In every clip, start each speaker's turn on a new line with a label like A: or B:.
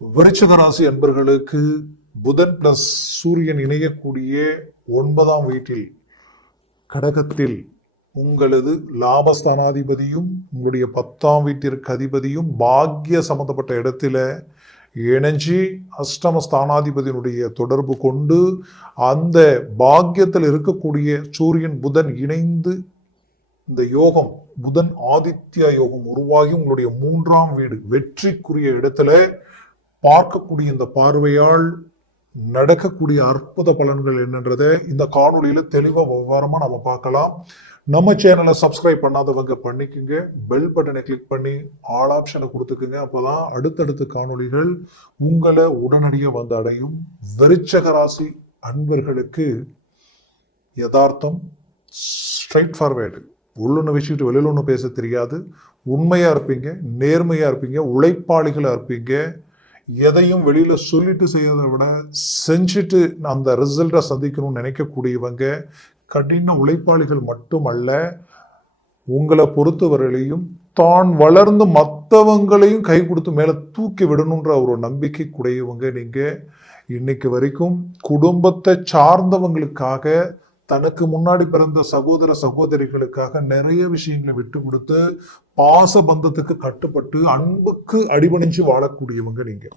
A: விருச்சிக ராசி அன்பர்களுக்கு புதன் பிளஸ் சூரியன் இணையக்கூடிய ஒன்பதாம் வீட்டில் கடகத்தில் உங்களது லாபஸ்தானாதிபதியும் உங்களுடைய பத்தாம் வீட்டிற்கு அதிபதியும் பாக்கிய சம்பந்தப்பட்ட இடத்துல இணைஞ்சி அஷ்டம ஸ்தானாதிபதியினுடைய தொடர்பு கொண்டு அந்த பாக்கியத்தில் இருக்கக்கூடிய சூரியன் புதன் இணைந்து இந்த யோகம் புதன் ஆதித்யா யோகம் உருவாகி உங்களுடைய மூன்றாம் வீடு வெற்றிக்குரிய இடத்துல பார்க்கக்கூடிய இந்த பார்வையால் நடக்கக்கூடிய அற்புத பலன்கள் என்னன்றதை இந்த காணொலியில தெளிவா விவரமா நம்ம பார்க்கலாம். நம்ம சேனலை சப்ஸ்கிரைப் பண்ணாதவங்க பண்ணிக்கோங்க. பெல் பட்டனை கிளிக் பண்ணி ஆல் ஆப்ஷனை கொடுத்துக்குங்க. அப்போதான் அடுத்தடுத்த காணொளிகள் உங்களை உடனடியாக வந்து அடையும். விருச்சக ராசி அன்பர்களுக்கு யதார்த்தம் ஸ்ட்ரைட் ஃபார்வேர்டு உள்ளொன்று வச்சுக்கிட்டு வெளியில் ஒன்று பேச தெரியாது. உண்மையாக இருப்பீங்க நேர்மையாக இருப்பீங்க உழைப்பாளிகளாக இருப்பீங்க. எதையும் வெளியில் சொல்லிட்டு செய்யறதை விட செஞ்சுட்டு அந்த ரிசல்ட்டை சந்திக்கணும்னு நினைக்கக்கூடியவங்க கடின உழைப்பாளிகள் மட்டுமல்ல உங்களை பொறுத்தவரையிலையும் தான் வளர்ந்து மற்றவங்களையும் கை கொடுத்து மேலே தூக்கி விடணுன்ற ஒரு நம்பிக்கை கூடியவங்க நீங்கள் இன்னைக்கு வரைக்கும் குடும்பத்தை சார்ந்தவங்களுக்காக தனக்கு முன்னாடி பிறந்த சகோதர சகோதரிகளுக்காக நிறைய விஷயங்களை விட்டு கொடுத்து பாச பந்தத்துக்கு கட்டுப்பட்டு அன்புக்கு அடிபணிஞ்சு வாழக்கூடியவங்க நீங்க.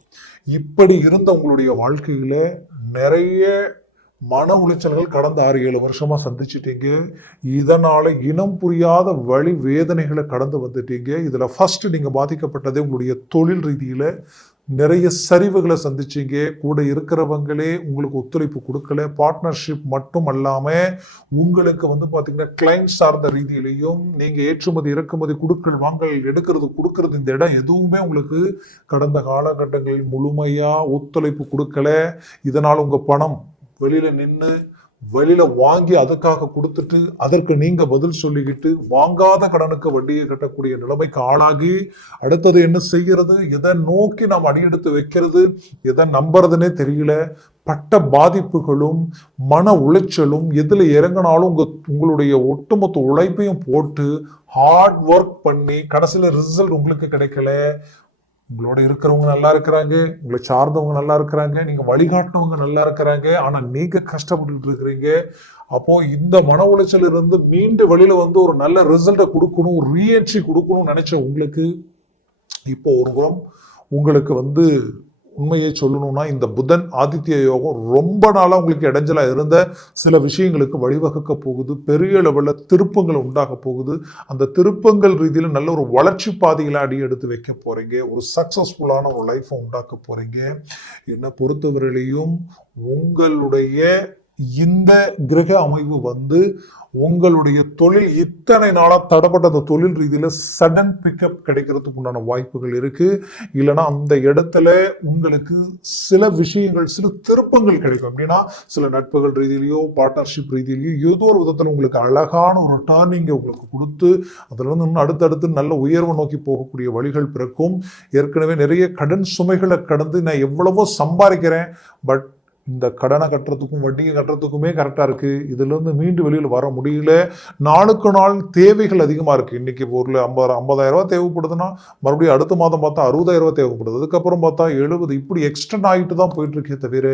A: இப்படி இருந்த உங்களுடைய வாழ்க்கையில நிறைய மன உளைச்சல்கள் கடந்த ஆறு ஏழு வருஷமா சந்திச்சிட்டீங்க. இதனால இனம் புரியாத வழி வேதனைகளை கடந்து வந்துட்டீங்க. இதுல ஃபர்ஸ்ட் நீங்க பாதிக்கப்பட்டதே உங்களுடைய தொழில் ரீதியில நிறைய சரிவுகளை சந்திச்சீங்க. கூட இருக்கிறவங்களே உங்களுக்கு ஒத்துழைப்பு கொடுக்கல. பார்ட்னர்ஷிப் மட்டும் அல்லாமல் உங்களுக்கு வந்து பார்த்தீங்கன்னா கிளைண்ட் சார்ந்த ரீதியிலையும் நீங்கள் ஏற்றுமதி இறக்குமதி குடுக்கல் வாங்கல் எடுக்கிறது கொடுக்கறது இந்த இடம் எதுவுமே உங்களுக்கு கடந்த காலகட்டங்களில் முழுமையாக ஒத்துழைப்பு கொடுக்கல. இதனால் உங்கள் பணம் வெளியில் நின்று வெளியில வாங்கி அதுக்காக கொடுத்துட்டு அதற்கு நீங்க பதில் சொல்லிக்கிட்டு வாங்காத கடனுக்கு வட்டியை கட்டக்கூடிய நிலைமைக்கு ஆளாகி அடுத்தது என்ன செய்யறது? எதை நோக்கி நாம் அடியெடுத்து வைக்கிறது? எதை நம்புறதுனே தெரியல. பட்ட பாதிப்புகளும் மன உளைச்சலும் எதில் இறங்கினாலும் உங்க உங்களுடைய ஒட்டுமொத்த உழைப்பையும் போட்டு ஹார்ட் ஒர்க் பண்ணி கடைசியில் ரிசல்ட் உங்களுக்கு கிடைக்கல. உங்களோட இருக்கிறவங்க நல்லா இருக்கிறாங்க உங்களை சார்ந்தவங்க நல்லா இருக்கிறாங்க நீங்கள் வழிகாட்டினவங்க நல்லா இருக்கிறாங்க ஆனால் நீங்கள் கஷ்டப்பட்டுட்டு இருக்கிறீங்க. அப்போ இந்த மன உளைச்சல் இருந்து மீண்டு வழியில் வந்து ஒரு நல்ல ரிசல்ட்டை கொடுக்கணும் ரீஎன்ட்ரி கொடுக்கணும்னு நினைச்ச உங்களுக்கு இப்போ ஒரு புறம் உங்களுக்கு வந்து உண்மையை சொல்லணும்னா இந்த புதன் ஆதித்ய யோகம் ரொம்ப நாளாக உங்களுக்கு இடைஞ்சலாக இருந்த சில விஷயங்களுக்கு வழிவகுக்க போகுது. பெரிய லெவலில் திருப்பங்கள் உண்டாக போகுது. அந்த திருப்பங்கள் ரீதியில் நல்ல ஒரு வளர்ச்சி பாதையில் அடி எடுத்து வைக்க போகிறீங்க ஒரு சக்ஸஸ்ஃபுல்லான ஒரு லைஃப்பை உண்டாக்க போகிறீங்க என்னை பொறுத்தவரையிலையும் உங்களுடைய இந்த கிரக அமைவு வந்து உங்களுடைய தொழில் இத்தனை நாளாக தடப்பட்ட அந்த தொழில் ரீதியில் சடன் பிக்கப் கிடைக்கிறதுக்கு உண்டான வாய்ப்புகள் இருக்குது இல்லைன்னா அந்த இடத்துல உங்களுக்கு சில விஷயங்கள் சில திருப்பங்கள் கிடைக்கும். அப்படின்னா சில நட்புகள் ரீதியிலையோ பார்ட்னர்ஷிப் ரீதியிலையோ ஏதோ ஒரு விதத்தில் உங்களுக்கு அழகான ஒரு டர்னிங்கை உங்களுக்கு கொடுத்து அதிலிருந்து இன்னும் அடுத்தடுத்து நல்ல உயர்வை நோக்கி போகக்கூடிய வழிகள் பிறக்கும். ஏற்கனவே நிறைய கடன் சுமைகளை கடந்து நான் எவ்வளவோ சம்பாதிக்கிறேன் பட் இந்த கடனை கட்டுறதுக்கும் வட்டியை கட்டுறதுக்குமே கரெக்டாக இருக்குது இதுலேருந்து மீண்டு வெளியில் வர முடியல. நாளுக்கு நாள் தேவைகள் அதிகமாக இருக்குது இன்றைக்கி ஒரு ஐம்பது ஐம்பதாயிரம் தேவைப்படுதுன்னா மறுபடியும் அடுத்த மாதம் பார்த்தா அறுபதாயிரம் தேவைப்படுது. அதுக்கப்புறம் பார்த்தா எழுபது இப்படி எக்ஸ்டெண்ட் ஆகிட்டு தான் போயிட்டுருக்கே தவிர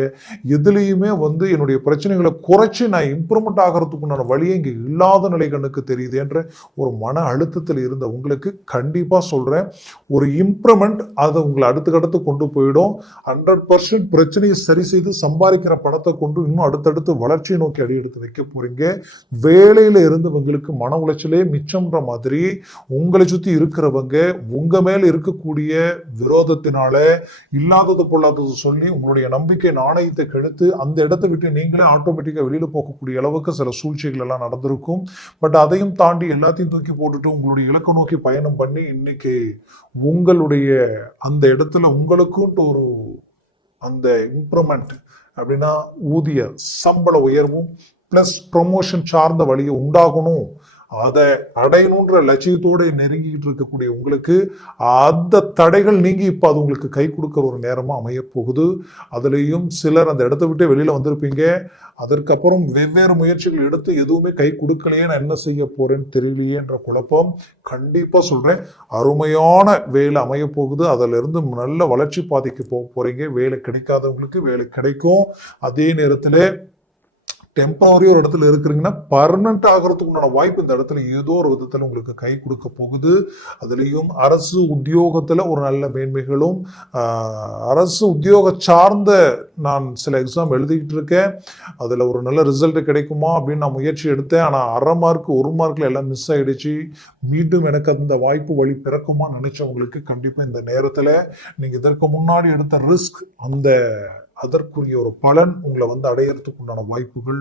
A: எதுலேயுமே வந்து என்னுடைய பிரச்சனைகளை குறைச்சி நான் இம்ப்ரூவ்மெண்ட் ஆகிறதுக்குண்டான வழியே இங்கே இல்லாத நிலை கண்ணுக்கு தெரியுது என்ற ஒரு மன அழுத்தத்தில் இருந்த உங்களுக்கு கண்டிப்பாக சொல்கிறேன் ஒரு இம்ப்ரூவ்மெண்ட் அதை உங்களை அடுத்துக்கடுத்து கொண்டு போயிடும். ஹண்ட்ரட் பர்சன்ட் பிரச்சனையை சரி செய்து சம்பாதிக்கிற பணத்தை கொண்டு இன்னும் அடுத்தடுத்து வளர்ச்சியை நோக்கி அடி எடுத்து வைக்க போறீங்க. வேலையில இருந்தவங்களுக்கு மன உளைச்சலே மிச்சம்ன்ற மாதிரி உங்களை சுத்தி இருக்கிறவங்க உங்க மேல இருக்கக்கூடிய விரோதத்தினால இல்லாதது பொல்லாதது சொல்லி உங்களுடைய நம்பிக்கை நாணயத்தை கெடுத்து அந்த இடத்தை விட்டு நீங்களே ஆட்டோமேட்டிக்காக வெளியில போகக்கூடிய அளவுக்கு சில சூழ்ச்சிகள் எல்லாம் நடந்திருக்கும். பட் அதையும் தாண்டி எல்லாத்தையும் தூக்கி போட்டுட்டு உங்களுடைய இலக்கை நோக்கி பயணம் பண்ணி இன்னைக்கு உங்களுடைய அந்த இடத்துல உங்களுக்குன்ட்டு ஒரு அந்த இம்ப்ரூவ்மெண்ட் அப்படின்னா ஊதிய சம்பள உயர்வும் ப்ளஸ் ப்ரொமோஷன் சார்ந்த வழியை உண்டாகணும். அதை அடையணுன்ற லட்சியத்தோடு நெருங்கிட்டு இருக்கக்கூடிய உங்களுக்கு அந்த தடைகள் நீங்கி இப்போ அது உங்களுக்கு கை கொடுக்குற ஒரு நேரமாக அமையப்போகுது. அதுலேயும் சிலர் அந்த இடத்த விட்டு வெளியில் வந்திருப்பீங்க. அதற்கப்புறம் வெவ்வேறு முயற்சிகள் எடுத்து எதுவுமே கை கொடுக்கலையே நான் என்ன செய்ய போகிறேன்னு தெரியலையேன்ற குழப்பம். கண்டிப்பாக சொல்கிறேன் அருமையான வேலை அமைய போகுது நல்ல வளர்ச்சி பாதைக்கு போக போகிறீங்க வேலை கிடைக்காதவங்களுக்கு வேலை கிடைக்கும். அதே நேரத்தில் டெம்பரரி ஒரு இடத்துல இருக்கிறீங்கன்னா பர்மனண்ட் ஆகிறதுக்கு உண்டான வாய்ப்பு இந்த இடத்துல ஏதோ ஒரு விதத்தில் உங்களுக்கு கை கொடுக்க போகுது. அதுலேயும் அரசு உத்தியோகத்தில் ஒரு நல்ல மேன்மைகளும் அரசு உத்தியோக சார்ந்த நான் சில எக்ஸாம் எழுதிக்கிட்டு இருக்கேன். அதில் ஒரு நல்ல ரிசல்ட் கிடைக்குமா அப்படின்னு நான் முயற்சி எடுத்தேன். ஆனால் அரை மார்க் ஒரு மார்க்கில் எல்லாம் மிஸ் ஆகிடுச்சு மீண்டும் எனக்கு அந்த வாய்ப்பு வழி பிறக்குமா நினச்சவங்களுக்கு கண்டிப்பாக இந்த நேரத்தில் நீங்கள் இதற்கு முன்னாடி எடுத்த ரிஸ்க் அந்த அதற்குரிய ஒரு பலன் உங்களை வந்து அடையறதுக்கு உண்டான வாய்ப்புகள்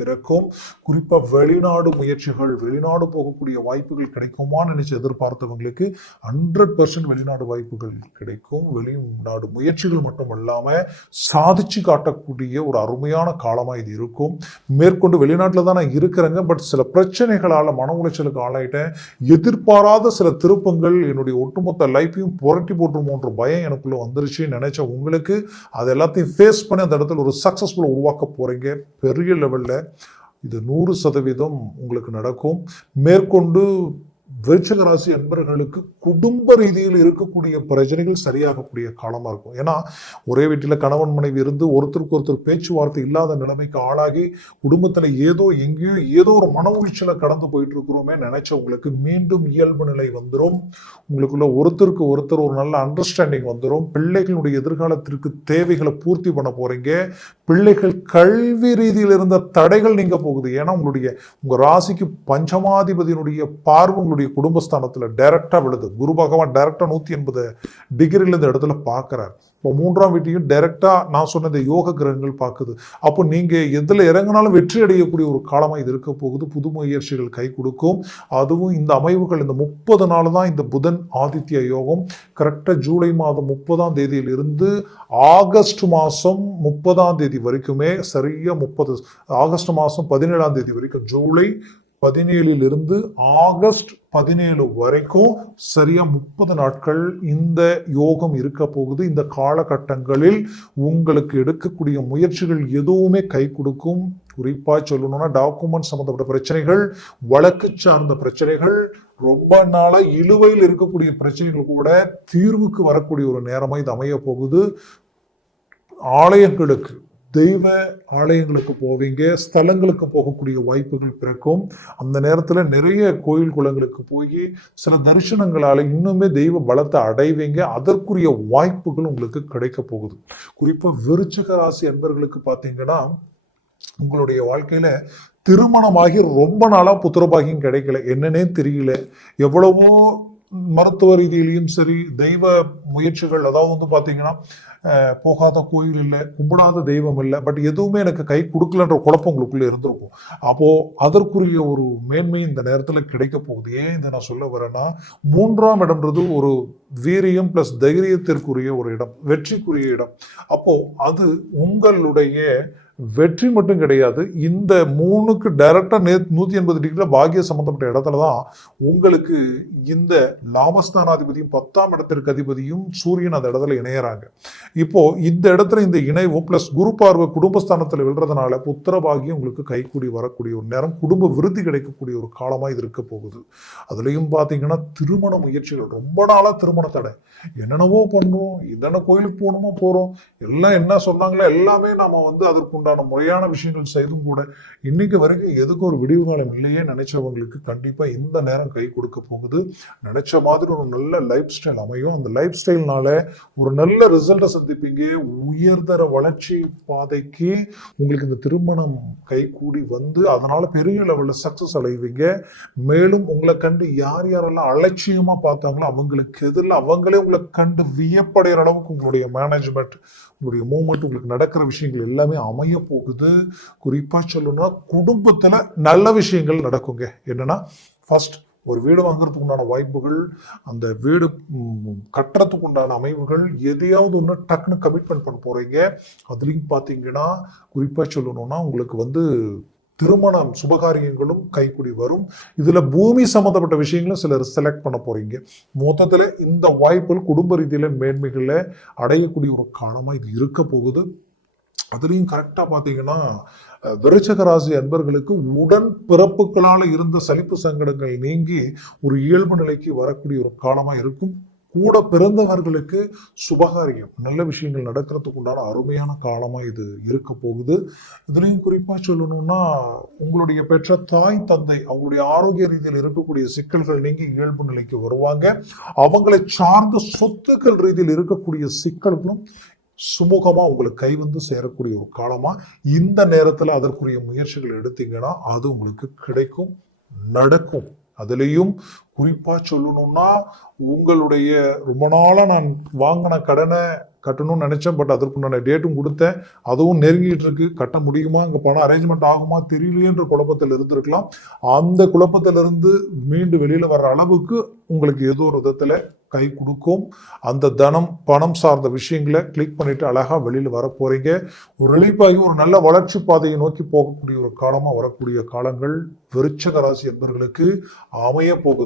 A: பிறக்கும். குறிப்பாக வெளிநாடு முயற்சிகள் வெளிநாடு போகக்கூடிய வாய்ப்புகள் கிடைக்குமான்னு நினைச்சு எதிர்பார்த்தவங்களுக்கு ஹண்ட்ரட் பர்சன்ட் வெளிநாடு வாய்ப்புகள் கிடைக்கும். வெளிநாடு முயற்சிகள் மட்டும் இல்லாமல் சாதிச்சு காட்டக்கூடிய ஒரு அருமையான காலமாக இது இருக்கும். மேற்கொண்டு வெளிநாட்டில் தான் நான் இருக்கிறேங்க. பட் சில பிரச்சனைகளால் மன உளைச்சலுக்கு ஆளாயிட்டேன். எதிர்பாராத சில திருப்பங்கள் என்னுடைய ஒட்டுமொத்த லைஃப்பையும் புரட்டி போட்டுருமோன்ற பயம் எனக்குள்ள வந்துருச்சு நினைச்ச உங்களுக்கு அது எல்லாத்தையும் ஃபேஸ் பண்ணி அந்த இடத்துல ஒரு சக்ஸஸ்ஃபுல்லாக உருவாக்க போகிறீங்க பெரிய லெவலில் இது நூறு சதவீதம் உங்களுக்கு நடக்கும். மேற்கொண்டு விருச்சக ராசி அன்பர்களுக்கு குடும்ப ரீதியில் இருக்கக்கூடிய பிரச்சனைகள் சரியாகக்கூடிய காலமாக இருக்கும். ஏன்னா ஒரே வீட்டில் கணவன் மனைவி இருந்து ஒருத்தருக்கு ஒருத்தர் பேச்சுவார்த்தை இல்லாத நிலைமைக்கு ஆளாகி குடும்பத்தில் ஏதோ எங்கேயோ ஏதோ ஒரு மன உளைச்சலை கடந்து போயிட்டு இருக்கிறோமே நினைச்ச உங்களுக்கு மீண்டும் இயல்பு நிலை வந்துடும் உங்களுக்குள்ள ஒருத்தருக்கு ஒருத்தர் ஒரு நல்ல அண்டர்ஸ்டாண்டிங் வந்துடும் பிள்ளைகளுடைய எதிர்காலத்திற்கு தேவைகளை பூர்த்தி பண்ண போறீங்க. பிள்ளைகள் கல்வி ரீதியில் இருந்த தடைகள் நீங்க போகுது. ஏன்னா உங்களுடைய உங்க ராசிக்கு பஞ்சமாதிபதியினுடைய பார்வை உங்களுடைய குடும்பஸ்தானத்தில் டைரக்டா விழுது குரு பகவான் டைரக்டா நூற்றி எண்பது டிகிரியில் இந்த இடத்துல பார்க்குறார். இப்போ மூன்றாம் வீட்டையும் டைரெக்டாக நான் சொன்ன இந்த யோக கிரகங்கள் பார்க்குது. அப்போ நீங்கள் எதில் இறங்கினாலும் வெற்றி அடையக்கூடிய ஒரு காலமாக இது இருக்க போகுது. புது முயற்சிகள் கை கொடுக்கும். அதுவும் இந்த அமைவுகள் இந்த முப்பது நாள் தான் இந்த புதன் ஆதித்ய யோகம். கரெக்டாக ஜூலை மாதம் முப்பதாம் தேதியிலிருந்து ஆகஸ்ட் மாதம் முப்பதாம் தேதி வரைக்குமே சரியாக முப்பது ஆகஸ்ட் மாதம் பதினேழாம் தேதி வரைக்கும் ஜூலை பதினேழில் இருந்து ஆகஸ்ட் பதினேழு வரைக்கும் சரியா முப்பது நாட்கள் இந்த யோகம் இருக்க போகுது. இந்த காலகட்டங்களில் உங்களுக்கு எடுக்கக்கூடிய முயற்சிகள் எதுவுமே கை கொடுக்கும். குறிப்பாக சொல்லணும்னா டாக்குமெண்ட் சம்பந்தப்பட்ட பிரச்சனைகள் வழக்கு சார்ந்த பிரச்சனைகள் ரொம்ப நாளாக இழுவையில் இருக்கக்கூடிய பிரச்சனைகள் கூட தீர்வுக்கு வரக்கூடிய ஒரு நேரமாக இது அமைய போகுது. ஆலயங்களுக்கு தெய்வ ஆலயங்களுக்கு போவீங்க ஸ்தலங்களுக்கு போகக்கூடிய வாய்ப்புகள் பிறக்கும். அந்த நேரத்தில் நிறைய கோயில் குளங்களுக்கு போய் சில தரிசனங்களால் இன்னுமே தெய்வ பலத்தை அடைவீங்க. அதற்குரிய வாய்ப்புகள் உங்களுக்கு கிடைக்க போகுது. குறிப்பாக விருச்சிக ராசி அன்பர்களுக்கு பார்த்தீங்கன்னா உங்களுடைய வாழ்க்கையில் திருமணமாகி ரொம்ப நாளாக புத்திரபாகியம் கிடைக்கல. என்னன்னே தெரியல. எவ்வளவோ மருத்துவ ரீதியிலையும் சரி தெய்வ முயற்சிகள் அதாவது வந்து பார்த்தீங்கன்னா போகாத கோயில் இல்லை கும்பிடாத தெய்வம் இல்லை பட் எதுவுமே எனக்கு கை கொடுக்கலன்ற குழப்பம் உங்களுக்குள்ளே இருந்திருக்கும். அப்போது அதற்குரிய ஒரு மேன்மை இந்த நேரத்தில் கிடைக்க போகுது. ஏன் இதை நான் சொல்ல வரேன்னா மூன்றாம் இடம்ன்றது ஒரு வீரியம் ப்ளஸ் தைரியத்திற்குரிய ஒரு இடம் வெற்றிக்குரிய இடம். அப்போது அது உங்களுடைய வெற்றி மட்டும் கிடையாது இந்த மூணுக்கு டைரக்டா நே நூற்றி எண்பது டிகிரியில் பாகிய சம்மந்தப்பட்ட இடத்துல தான் உங்களுக்கு இந்த லாபஸ்தானாதிபதியும் பத்தாம் இடத்திற்கு அதிபதியும் சூரியன் அந்த இடத்துல இணையறாங்க. இப்போது இந்த இடத்துல இந்த இணைவும் ப்ளஸ் குரு பார்வை குடும்பஸ்தானத்தில் விழுறதுனால புத்திர பாகியம் உங்களுக்கு கைக்கூடி வரக்கூடிய ஒரு நேரம் குடும்ப விருத்தி கிடைக்கக்கூடிய ஒரு காலமாக இது இருக்க போகுது. அதுலேயும் பார்த்தீங்கன்னா திருமண முயற்சிகள் ரொம்ப நாளாக திருமண தடை. என்னென்னவோ பண்ணுவோம் என்னென்ன கோயிலுக்கு போகணுமோ போகிறோம் எல்லாம் என்ன சொன்னாங்களோ எல்லாமே நம்ம வந்து உண்டான முறையான விஷயங்கள் செய்தும் கூட இன்னைக்கு வரைக்கும் எதுக்கு ஒரு விடிவு காலம் இல்லையே நினைச்சவங்களுக்கு கண்டிப்பா இந்த நேரம் கை கொடுக்க போகுது. நினைச்ச மாதிரி ஒரு நல்ல லைஃப் ஸ்டைல் அமையும். அந்த லைஃப் ஸ்டைல்னால ஒரு நல்ல ரிசல்ட்டை சந்திப்பீங்க. உயர்தர வளர்ச்சி பாதைக்கு உங்களுக்கு இந்த திருமணம் கை கூடி வந்து அதனால பெரிய லெவலில் சக்சஸ் அடைவீங்க. மேலும் உங்களை கண்டு யார் யாரெல்லாம் அலட்சியமா பார்த்தாங்களோ அவங்களுக்கு எதிரில் அவங்களே உங்களை கண்டு வியப்படைகிற அளவுக்கு உங்களுடைய மேனேஜ்மெண்ட் உங்களுடைய மூமெண்ட் உங்களுக்கு நடக்கிற விஷயங்கள் எல்லாமே அமைய போகுது. குறிப்பாக சொல்லணும்னா குடும்பத்தில் நல்ல விஷயங்கள் நடக்குங்க. என்னென்னா ஃபர்ஸ்ட் ஒரு வீடு வாங்குறதுக்கு உண்டான வாய்ப்புகள் அந்த வீடு கட்டுறதுக்கு உண்டான அமைவுகள் எதையாவது ஒன்று டக்குன்னு கமிட்மெண்ட் பண்ண போகிறீங்க அதுலேயும் பார்த்தீங்கன்னா குறிப்பாக சொல்லணும்னா உங்களுக்கு வந்து திருமணம் சுபகாரியங்களும் கைக்குடி வரும். இதில் பூமி சம்மந்தப்பட்ட விஷயங்களும் சிலர் செலக்ட் பண்ண போகிறீங்க மொத்தத்தில் இந்த வாய்ப்புகள் குடும்ப ரீதியில் மேன்மைகளை அடையக்கூடிய ஒரு காலமாக இது இருக்க போகுது. அதுலேயும் கரெக்டாக பார்த்தீங்கன்னா விருச்சகராசி அன்பர்களுக்கு உடன் பிறப்புகளால் இருந்த சலிப்பு சங்கடங்கள் நீங்கி ஒரு இயல்பு நிலைக்கு வரக்கூடிய ஒரு காலமாக இருக்கும். கூட பிறந்தவர்களுக்கு சுபகாரியம் நல்ல விஷயங்கள் நடக்கிறதுக்கு உண்டான அருமையான காலமாக இது இருக்க போகுது. இதுலேயும் குறிப்பாக சொல்லணும்னா உங்களுடைய பெற்ற தாய் தந்தை அவங்களுடைய ஆரோக்கிய ரீதியில் இருக்கக்கூடிய சிக்கல்கள் நீங்கி இயல்பு நிலைக்கு வருவாங்க. அவங்களை சார்ந்த சொத்துக்கள் ரீதியில் இருக்கக்கூடிய சிக்கல்களும் சுமூகமாக உங்களுக்கு கை வந்து சேரக்கூடிய ஒரு காலமாக இந்த நேரத்தில் அதற்குரிய முயற்சிகள் எடுத்தீங்கன்னா அது உங்களுக்கு கிடைக்கும் நடக்கும். அதுலேயும் குறிப்பாக சொல்லணும்னா உங்களுடைய ரொம்ப நாளாக நான் வாங்கின கடனை கட்டணும்னு நினச்சேன் பட் அதற்குண்டான டேட்டும் கொடுத்தேன். அதுவும் நெருங்கிட்டு இருக்கு கட்ட முடியுமா? அங்கே பணம் அரேஞ்ச்மெண்ட் ஆகுமா? தெரியலையேன்ற குழப்பத்தில் இருந்திருக்கலாம். அந்த குழப்பத்திலிருந்து மீண்டு வெளியில் வர்ற அளவுக்கு உங்களுக்கு ஏதோ ஒரு விதத்தில் கை கொடுக்கும். அந்த தனம் பணம் சார்ந்த விஷயங்களை கிளிக் பண்ணிட்டு அழகாக வெளியில் வர போகிறீங்க ஒரு ரிலீஃபாகி ஒரு நல்ல வளர்ச்சி பாதையை நோக்கி போகக்கூடிய ஒரு காலமாக வரக்கூடிய காலங்கள் விருச்சக ராசி என்பர்களுக்கு அமைய போகுது.